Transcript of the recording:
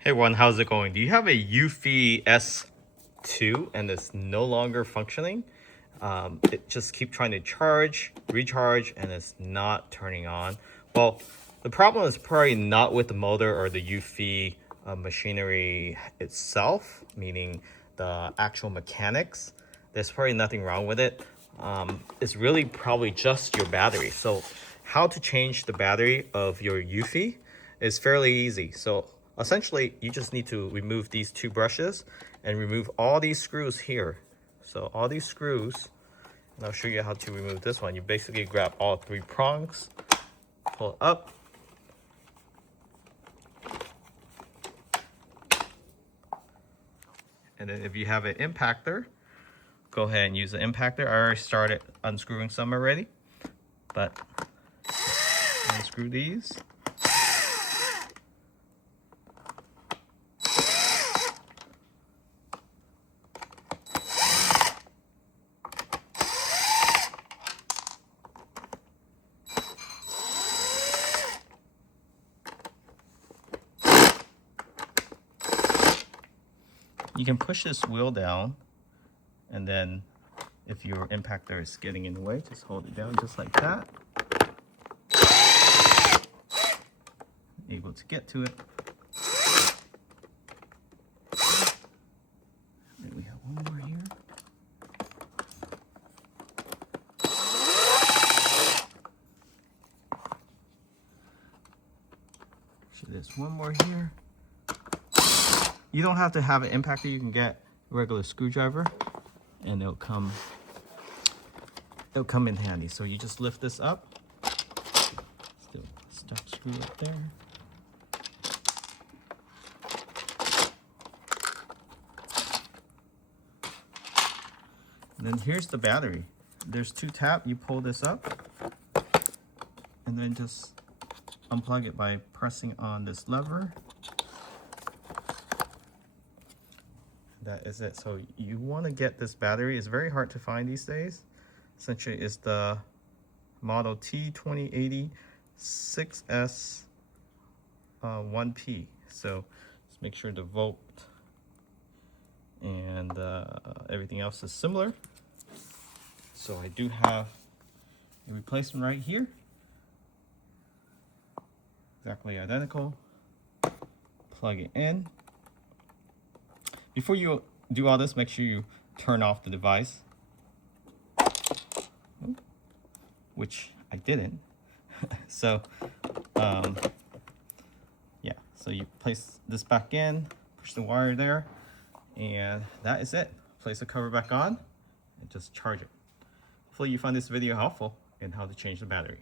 Hey everyone, how's it going? Do you have a Eufy S2 and it's no longer functioning? It just keeps trying to charge, recharge, and it's not turning on. Well, the problem is probably not with the motor or the Eufy machinery itself, meaning the actual mechanics. There's probably nothing wrong with it. It's really probably just your battery. So how to change the battery of your Eufy is fairly easy. So essentially, you just need to remove these two brushes and remove all these screws here. So all these screws, and I'll show you how to remove this one. You basically grab all three prongs, pull it up, and then if you have an impactor, go ahead and use the impactor. I already started unscrewing some already, but unscrew these. You can push this wheel down, and then if your impactor is getting in the way, just hold it down just like that. Able to get to it. Then we have one more here. So there's one more here. You don't have to have an impactor. You can get a regular screwdriver, and it'll come in handy. So you just lift this up. Still stuck screw up there. And then here's the battery. There's two tabs. You pull this up, and then just unplug it by pressing on this lever. That is it. So you want to get this battery. It's very hard to find these days. Essentially, it's the model T2080 6S 1P. So let's make sure the volt and everything else is similar. So I do have a replacement right here, exactly identical. Plug it in. Before you do all this, make sure you turn off the device, which I didn't. So, yeah, so you place this back in, push the wire there, and that is it. Place the cover back on and just charge it. Hopefully you find this video helpful in how to change the battery.